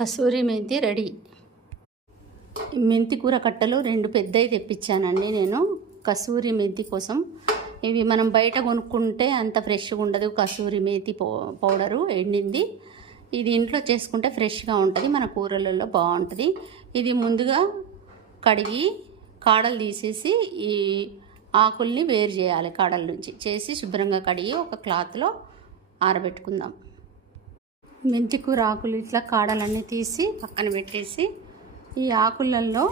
కసూరి మెంతి రెడీ. మెంతి కూర కట్టలు 2 పెద్దవి తెప్పించానండి నేను కసూరి మెంతి కోసం. ఇవి మనం బయట కొనుక్కుంటే అంత ఫ్రెష్గా ఉండదు. కసూరి మెంతి పౌడరు ఎండింది. ఇది ఇంట్లో చేసుకుంటే ఫ్రెష్గా ఉంటుంది, మన కూరలలో బాగుంటుంది. ఇది ముందుగా కడిగి కాడలు తీసేసి ఈ ఆకుల్ని వేరు చేయాలి. కాడల నుంచి చేసి శుభ్రంగా కడిగి ఒక క్లాత్లో ఆరబెట్టుకుందాం. మెంతి కూర ఆకులు ఇట్లా కాడలన్నీ తీసి పక్కన పెట్టేసి ఈ ఆకులలో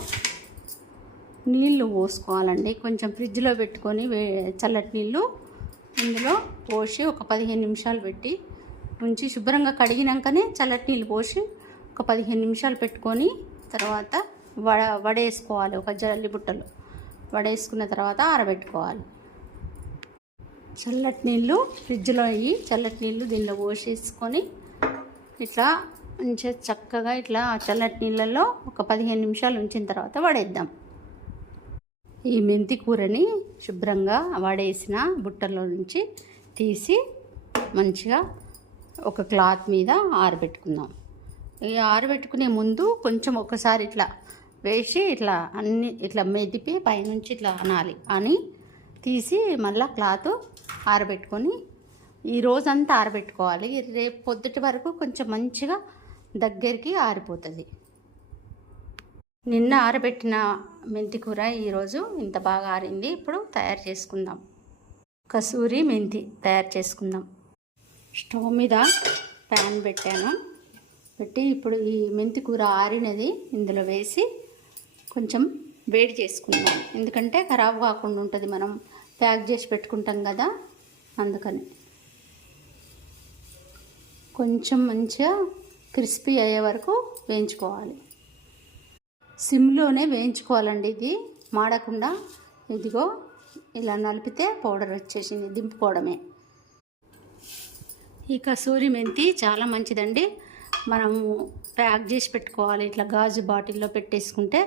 నీళ్లు పోసుకోవాలండి. కొంచెం ఫ్రిడ్జ్లో పెట్టుకొని చల్లటి నీళ్ళు ఇందులో పోసి ఒక 15 నిమిషాలు పెట్టి ఉంచి శుభ్రంగా కడిగినాకనే చల్లటి నీళ్ళు పోసి ఒక 15 నిమిషాలు పెట్టుకొని తర్వాత వడేసుకోవాలి. ఒక జల్లి బుట్టలో వడేసుకున్న తర్వాత ఆరబెట్టుకోవాలి. చల్లటి నీళ్ళు ఫ్రిడ్జ్లో అయ్యి చల్లటి నీళ్ళు దీనిలో పోసేసుకొని ఇట్లా మంచిగా చక్కగా ఇట్లా చల్లటి నీళ్ళల్లో ఒక 15 నిమిషాలు ఉంచిన తర్వాత వడేద్దాం. ఈ మెంతి కూరని శుభ్రంగా వడేసిన బుట్టలో నుంచి తీసి మంచిగా ఒక క్లాత్ మీద ఆరబెట్టుకుందాం. ఈ ఆరబెట్టుకునే ముందు కొంచెం ఒకసారి ఇట్లా వేసి ఇట్లా అన్ని ఇట్లా మెదిపి పైనుంచి ఇట్లా అనాలి అని తీసి మళ్ళీ క్లాత్ ఆరబెట్టుకొని ఈ రోజంతా ఆరబెట్టుకోవాలి. రేపు పొద్దుటి వరకు కొంచెం మంచిగా దగ్గరికి ఆరిపోతుంది. నిన్న ఆరబెట్టిన మెంతి కూర ఈరోజు ఇంత బాగా ఆరింది. ఇప్పుడు తయారు చేసుకుందాం. కసూరి మెంతి తయారు చేసుకుందాం. స్టవ్ మీద ప్యాన్ పెట్టాను. పెట్టి ఇప్పుడు ఈ మెంతి కూర ఆరినది ఇందులో వేసి కొంచెం వేడి చేసుకుందాం. ఎందుకంటే ఖరాబ్ కాకుండా ఉంటుంది, మనం ప్యాక్ చేసి పెట్టుకుంటాం కదా, అందుకని కొంచెం మంచిగా క్రిస్పీ అయ్యే వరకు వేయించుకోవాలి. సిమ్లోనే వేయించుకోవాలండి, ఇది మాడకుండా. ఇదిగో ఇలా నలిపితే పౌడర్ వచ్చేసింది, దింపుకోవడమే. ఈ కసూరి మెంతి చాలా మంచిదండి. మనము ప్యాక్ చేసి పెట్టుకోవాలి. ఇట్లా గాజు బాటిల్లో పెట్టేసుకుంటే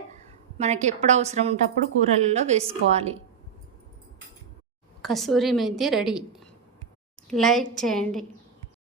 మనకి ఎప్పుడు అవసరం ఉంటే అప్పుడు కూరలలో వేసుకోవాలి. కసూరి మెంతి రెడీ. లైక్ చేయండి.